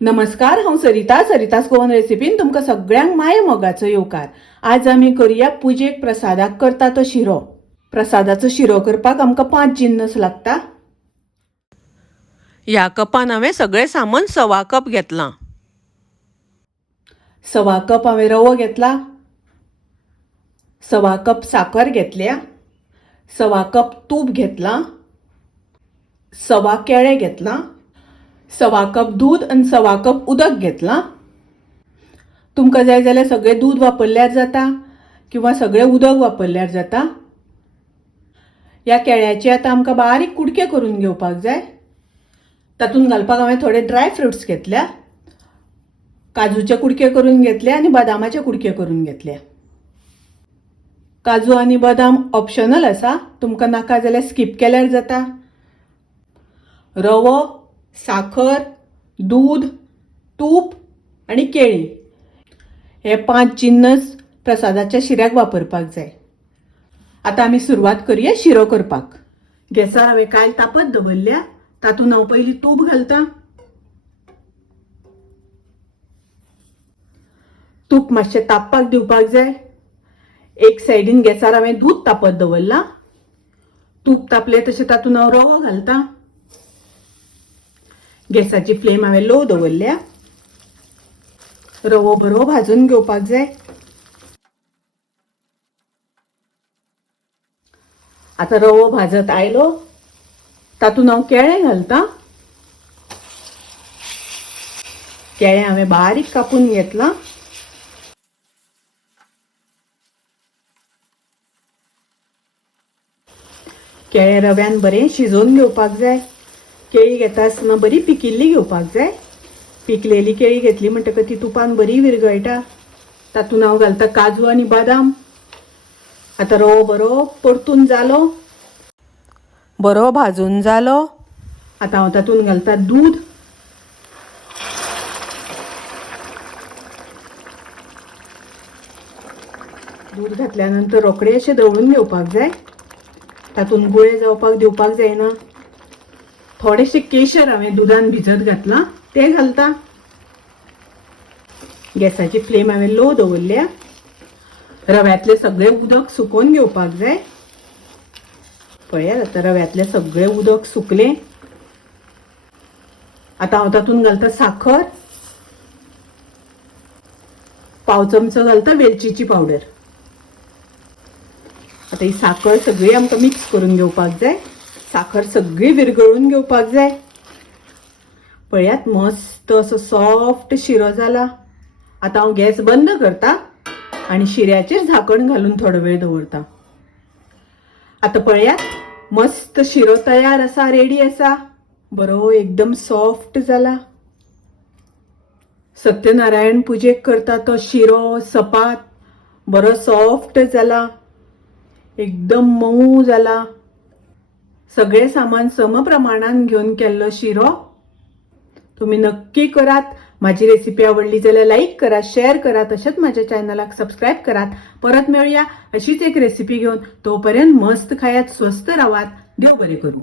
नमस्कार, हांव सरितास गोवन रेसिपीन तुमकां सगळ्यांक माये मोगाचो येवकार। आज आमी करूया पुजेक प्रसादाक करता तो शिरो। प्रसादाचो शिरो करपाक आमकां 5 जिन्नस लागता। ह्या कपान हांवें सगळें सामान 1.25 कप घेतलां। 1.25 कप हांवें रवो घेतला, 1.25 कप साखर घेतल्या, 1.25 कप तूप घेतला, 1.25 केळे घेतला, 1.25 कप दूध आणि 1.25 कप उदक घेतला। तुमकां जाय जाल्यार सगळें दूध वापरल्यार जाता किंवा सगळें उदक वापरल्यार जाता। ह्या केळ्याचे आतां आमकां बारीक कुडके करून घेवपाक जाय। तातूंत घालपाक हांवें थोडे ड्राय फ्रुट्स घेतल्या, काजूचे कुडके करून घेतले आनी बदामाचे कुडके करून घेतले। काजू आनी बदाम ऑप्शनल आसा, तुमकां नाका जाल्यार स्किप केल्यार जाता। रवो, साखर, दूध, तूप आणि केळी हे 5 जिन्नस प्रसादाच्या शिऱ्याक वापरपाक जाय। आता आमी सुरवात करूया शिरो करपाक। गॅसार हांवें कायल तापत दवरल्या, तातूंत हांव पयलीं तूप घालता। तूप मातशें तापपाक दिवपाक जाय। एक सायडीन गॅसार हांवें दूध तापत दवरला। तूप तापलें तशें तातूंत हांव रवो घालता। गॅसाची फ्लेम हांवें लो दवरल्या। रवो बरो भाजून घेवपाक जाय। आता रवो भाजत आयलो, तातूंत हांव केळे घालता। केळे हांवें बारीक कापून घेतला। केळे रव्यान बरें शिजोवन घेवपाक जाय। केळी घेता आसतना बरी पिकिल्ली घेवपाक जाय। पिकलेली केळी घेतली म्हणटकच ती तुपान बरी विरगळटा। तातूंत हांव घालता काजू आनी बदाम। आता रवो बरो परतून जालो, बरो भाजून जालो। आता हांव तातूंत घालता दूध। दूध घातल्यानंतर रोखडे अशें दवळून घेवपाक जाय। तातूंत गुळे जावपाक दिवपाक जायना। थोडेशें केशर हांवें दुधान भिजत घातलां, तें घालता। गॅसाची फ्लेम हांवें लो दवरल्या। रव्यातलें सगळें उदक सुकोवन घेवपाक जाय। पळयात आतां रव्यातलें सगळें उदक सुकलें। आतां हांव तातूंत घालता साखर, पाव चमचो घालता वेलचीची पावडर। आता ही साखर सगळी आमकां मिक्स करून घेवपाक जाय। साखर सगळी विरगळून घेवपाक जाय। पळयात मस्त असो सॉफ्ट शिरो जाला। आता हांव गॅस बंद करता आणि शिऱ्याचेर झाकण घालून थोडो वेळ दवरता। आता पळयात मस्त शिरो तयार आसा, रेडी आसा। बरो एकदम सॉफ्ट जाला। सत्यनारायण पुजेक करता तो शिरो सपात बरो सॉफ्ट जाला, एकदम मऊ जाला। सगळे सामान सम प्रमाणान घेऊन केल्लो शिरो। तुम्ही नक्की करात। माझी रेसिपी आवडली जाल्यार लाईक करा, शेअर करा, तसेच माझ्या चॅनलाक सबस्क्राईब करात। परत मिळूया अशीच एक रेसिपी घेऊन। तोपर्यंत मस्त खायात, स्वस्त राहात, देव बरे करू।